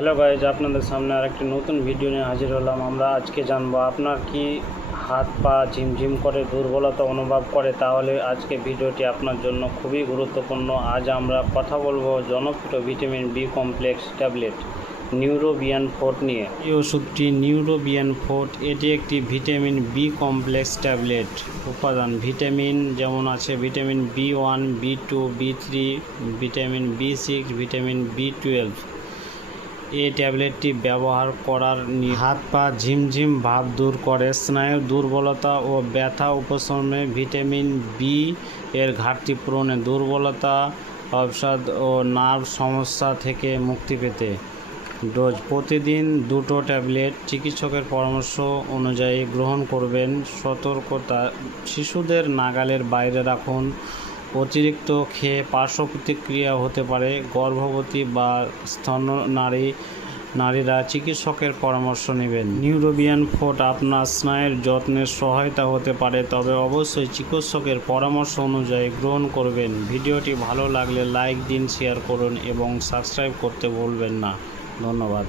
Hello guys আপনাদের সামনে আর একটি নতুন ভিডিও নিয়ে হাজির হলাম। আমরা আজকে জানব আপনার কি হাত পা ঝিমঝিম করে দুর্বলতা অনুভব করে? তাহলে আজকে ভিডিওটি আপনার জন্য খুবই গুরুত্বপূর্ণ। আজ আমরা কথা বলব জনপ্রিয় vitamin B complex tablet Neurobion forte নিয়ে। এই ওষুধটি নিউরোবিয়ান ফোর্ট এটি একটি ভিটামিন বি কমপ্লেক্স ট্যাবলেট উপাদান ভিটামিন যেমন আছে vitamin B one B two B three vitamin B six vitamin B twelve এই ট্যাবলেটটি ব্যবহার করার হাত পা ঝিমঝিম ভাব দূর করে স্নায়ুর দুর্বলতা ও ব্যথা উপশমে ভিটামিন বি এর ঘাটতি পূরণে দুর্বলতা, অবসাদ ও নার্ভ সমস্যা থেকে মুক্তি পেতে। ডোজ প্রতিদিন দুটো ট্যাবলেট চিকিৎসকের পরামর্শ অনুযায়ী গ্রহণ করবেন। সতর্কতা, শিশুদের নাগালের বাইরে রাখুন। অতিরিক্ত খেয়ে পার্শ্ব প্রতিক্রিয়া হতে পারে গর্ভবতী বা স্তন নারী, নারীরা চিকিৎসকের পরামর্শ নেবেন। নিউরোবিয়ান ফোট আপনার স্নায়ের যত্নের সহায়তা হতে পারে, তবে অবশ্যই চিকিৎসকের পরামর্শ অনুযায়ী গ্রহণ করবেন। ভিডিওটি ভালো লাগলে লাইক দিন, শেয়ার করুন এবং সাবস্ক্রাইব করতে ভুলবেন না। ধন্যবাদ।